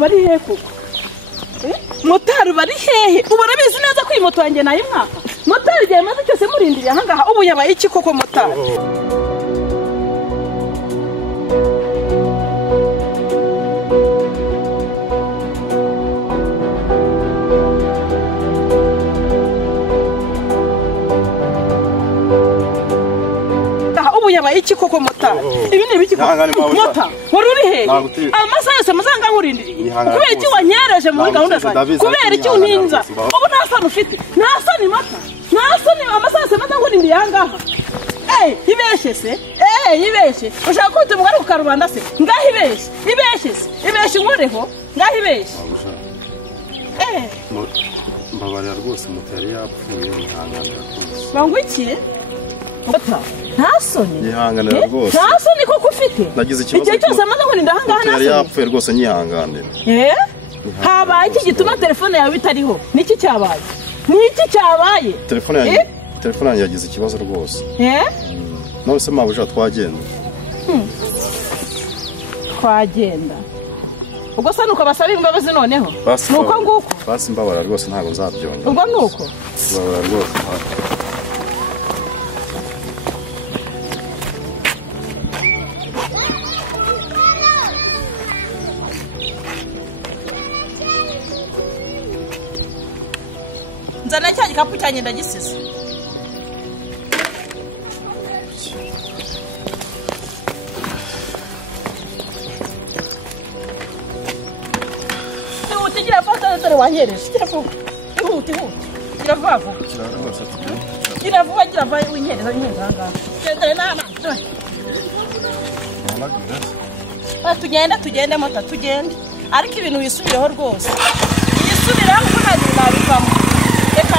Bari hehe koko? Motari bari hehe? Ubona bizi neza ko iyi moto yanjye nayimwaka. Motari giye maze cyose murindiriye aha ngaha ubu yabaye iki koko motari? Yabaye iki koko motari? Ibi ni ibiki koko? Mota, wari uri hehe? Amasaha yose muzanga nkurindiriye. Kubera iki wanyereje muri gahunda zawe? Kubera iki untinza? Ubu nta soni ufite? Nta soni mota? Nta soni amasaha yose muzanga nkurindiriye aha ngaha? Ibeshe se? Ibeshe. Ushaka kwita umugari ku karubanda se? Ngaho ibeshe. Ibeshe se? Ibeshe inkoreho? Ngaho ibeshe. Mbabarira rwose motari yapfuye ntihanganira rwose. Bangu iki? Mota, nta soni? Nyihanganira rwose. Nta soni koko ufite? Nagize ikibazo. Igihe cyose amaze kurinda aha ngaha nta soni? Motari yapfuye rwose nyihanganira. Habaye iki gituma telefone yawe itariho? Niki cyabaye? Niki cyabaye? Telefone yanjye yagize ikibazo rwose. Nawe se mabuja twagenda. Twagenda. Ubwo se nuko basaba imbabazi noneho? Nuko nguko. Basi mbabara rwose ntago nzabyongera. Ubwo nuko. Mbabara rwose. Nzana cya gikapu cyanjye ndagisize. Gira fata dore wanyereje. Gira vuba. Ihute. Gira vuba. Gira vuba winyereza ngaha. Gendere nana. Tugende mota tugende. Ariko ibintu wisubireho rwose. Yisubiraho kuko nabivamo. Reka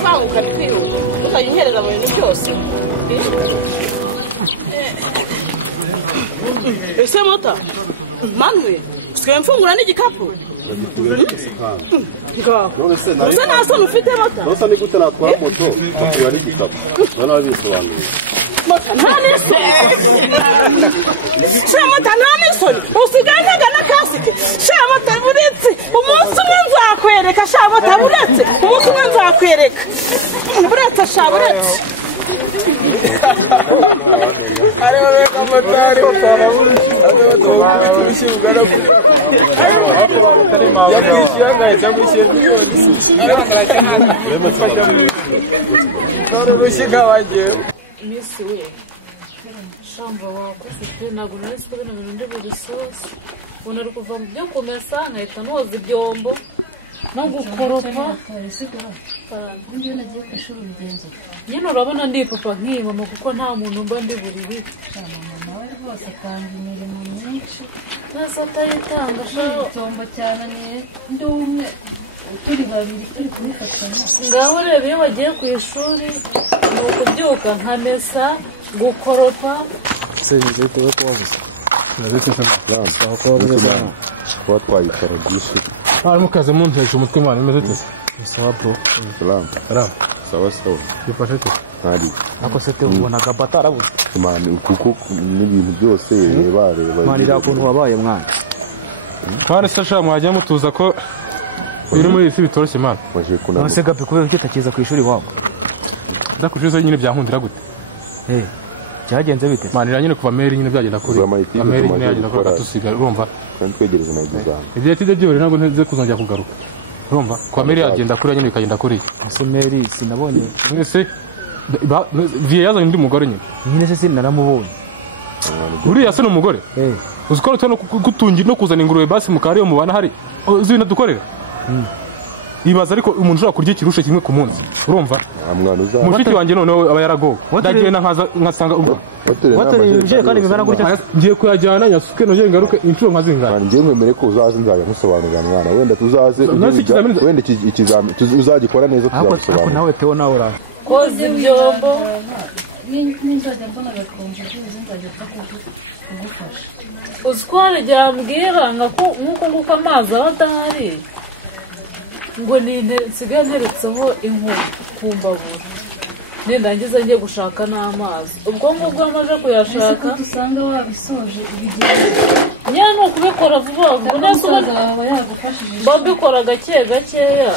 banguka twihuta utayinhereza mu bintu byose. Ese mota manwe usigaye mfungura n'igikapu? Ese nta soni ufite mota? Nose ni gute natwara moto akaba ari igikapu? Bana babisobanuye. Mota nta n'isoni. Mota nta n'isoni. Usigaye ntagana kasike. Mota buretse umunsi umwe nzakwereka. Mota buretse umunsi umwe nzakwereka. Buretse buretse. Ariho reka motari yakwishyura ngahita gushyira miliyoni none urushiga wagiye Misi we shamba wakoze pe ntabwo nari ko bino bintu ndi bubisoze ubona ari kuva mu byo kumesa nkahita noza ibyombo no gukoropa njye nagiye ku ishuri ubigenza nyine urabona ndi papa nk'iyi mama kuko nta muntu mba ndi buriri mama we rwose atanga imirimo myinshi nasa atayitanga icyombo cyananiye ndi umwe turi babiri turi kubifatanya ngaho reba iyo wagiye ku ishuri ni ukubyuka nkamesa gukoropa senze tuwe kwabuze naretse amafaranga aho kwabuze kuba twayikora byinshi harimo kaze mu nteje umutwe mwana imeze tese sawa bro salam sawa bifashe te hari ako sete ubonaga batarabuze mwana kuko n'ibintu byose bareba manira kuntu wabaye mwana kandi sasha mwajya mutuza ko biri muri isi bitoroshye mwana waje kunama nose gabe kubera icyo takiza ku ishuri wabo ndakujize nyine byankundira gute cyagenze bite manira nyine kuva meri nyine byagenda kuri meri nyine yagenda kuri atusiga urumva kandi twegereza n'igizana ibyo tide byo ntabwo nteze kuzongera kugaruka urumva kwa meri yagenda kuri nyine bikagenda kuri ese meri sinabonye mwese vie yazanye ndi mugore nyine se sinaramubonye uriya se n'umugore uzikora cyane gutungira no kuzana ingurube basi mukariyo mubana hari uzina dukorera ibaza ariko umuntu ushobora kurya ikirusha kimwe ku munsi urumva mushiki wanjye noneho aba yaragowe ndagenda nkasanga watereye kandi bingana gutya ngiye kuyajyana nyasuke nongeye ngaruke inshuro nkazingana ngiye nkwemere ko uzaze nzajya musobanurira mwana wenda tuzaze wenda ikizami uzagikora neza tuzamusobanurira ariko nawe Theo nawe uraje koza ibyombo n'inzajya mbona agakonje nzajya kugufasha uzwara ryambwira nk'uko nguko amazi aba adahari ngo nsigaye nteretseho inkwi ku mbabura nindangiza ngiye gushaka n'amazi ubwo ngubwo amaze kuyashaka dusanga wabisoje ibigeni nyine ni ukubikora vuba vuba umusaza wawe yagufashije mbabikora gake gakeya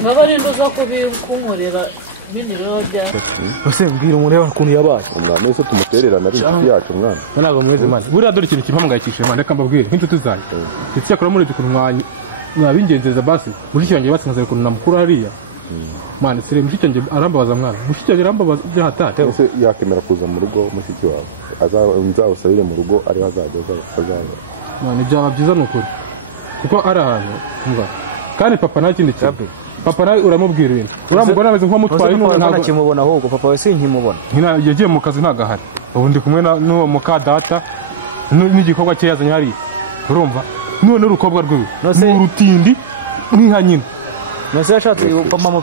nkaba ari nduza kubikunkorera bindi rero byari ese mbwira umuntu yaba ukuntu yabaye umwana wese tumutererana ari inshuti yacu mwana ntabwo mweze mwana buriya dore ikintu kimpamagayikishije mwana reka mbabwire nk'inshuti zanjye ndetse yakora muri ukuntu mwabingenzeza basi mushiki wanjye batsinze ukuntu namukuru hariya mwana sire mushiki wanjye arambabaza mwana mushiki wanjye arambabaza byahatate ese yakemera kuza mu rugo mushiki wawe nzawusabire mu rugo ari hazajya azaza mwana byaba byiza n'ukuri kuko ari ahantu umva kandi papa nta kindi kintu papa nawe uramubwira ibintu uramugora ameze nk'umutwaye n'uwo ntabwo kimubona ahubwo papa we sinkimubona yagiye mu kazi ntagahari ubu ndi kumwe n'uwo muka data n'igikorwa cye yazanye hariya urumva none urukobwa rwiwe ni urutindi nk'iha nyina nose yashatse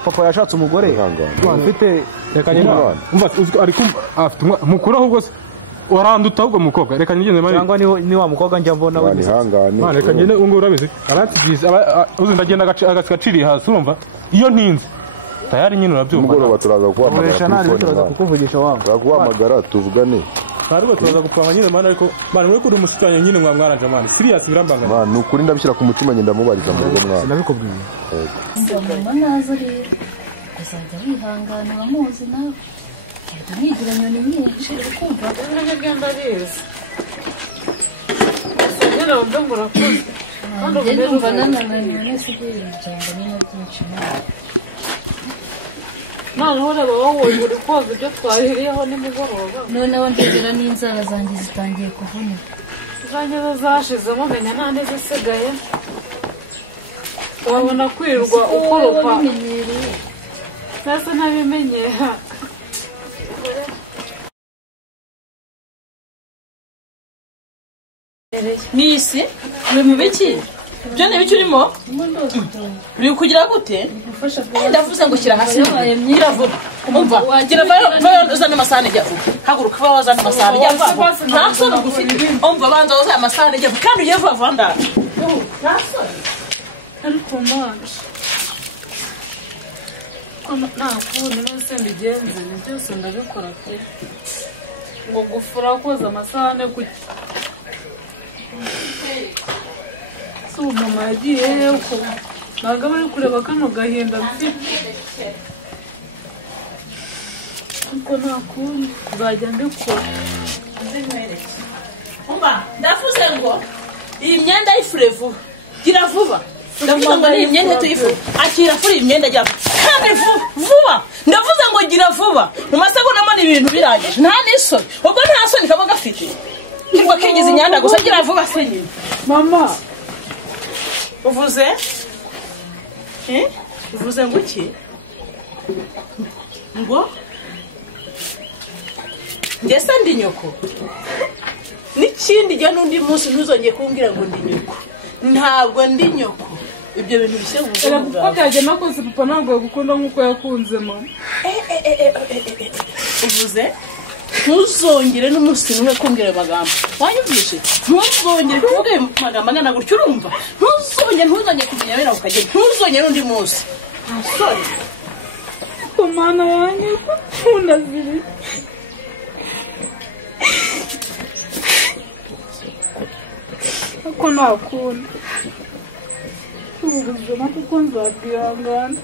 papa yashatse umugore ufite reka nyine umva ariko afite mukuru ahubwo se waranduta ahubwo mukobwa reka ngende mari cyangwa ni wa mukobwa njya mbona we nihangane reka ngende ungo urabizi arantigize uzi ndagenda agaciriye hasi urumva iyo ntinze tayari nyine urabyumva mugoroba turaza kuguhamagara kukuvugisha wangu turaguhamagara tuvugane Sarwa turaza gupanga nyine mana ariko mana mwe kuri umusitanye nyine mwamwaranje mana serious birambangana mana nukuri ndabishyira ku mutima ngenda mubariza mu rugo mwana nabikubwiye ndamubona naza rero azajya wihangana bamuzi nawe nigira nyoni nyinshi ukumva ibintu bigenda biza nyine wumve ngo urakoze njye numva nanananiwe nisigaye ijambo nyine byinshi noneho ureba wowe uri koza ibyo twahiriyeho nimugoroba noneho ndegera n'inzara zanjye zitangiye kuvunika zanjye zashizemo menya nta n'izisigaye wabona kwirirwa ukoropa nasa ntabimenyera misi uri mu biki byo ni ibiki urimo uri kugira gute ndavuze ngo shyira hasi gira vuba umva gira vayo uzana amasahani jya vuba haguruka vayo uzana amasahani jya vuba nta soni ugufite umva banza uzana amasahani jya vuba kandi ugiye vuba vuba ndara nta soni ariko manje nta kundi nose mbigenze ni byose ndabikora pe ngo gufura koza amasahani si umumama yagiye uko ntabwo aba ari kureba kano gahinda mfite ariko nta kundi nzajya mbikora ndavuze ngo iyi myenda y'ifure vuba gira vuba ndavuze ngo iyi myenda tuyifure akira furi iyi myenda jya kandi vuba ndavuze ngo gira vuba mu masegonda mbona ibintu birangije nta n'isoni ubwo nta soni kaba gafite kirwa kigize inyanda gusa gira vuba se nyine mama uvuze uvuze ngo iki ngo ngese ndi nyoko n'ikindi jya n'undi munsi ntuzongeye kumbwira ngo ndi nyoko ntabwo ndi nyoko ibyo bintu bishye mu buzima bwawe kuko byagenda kose papa ntabwo yagukunda nk'uko yakunze mama uvuze ntuzongere n'umunsi n'umwe kumbwira ayo magambo wanyumvishe ntuzongere kuvuga ayo magambo angana gutyo urumva ntuzongere kumenya bene ako kageni ntuzongere n'undi munsi ntasore umwana wanjye ukunda ziri ariko ntakunda ubu buzima kuko nzabwihangana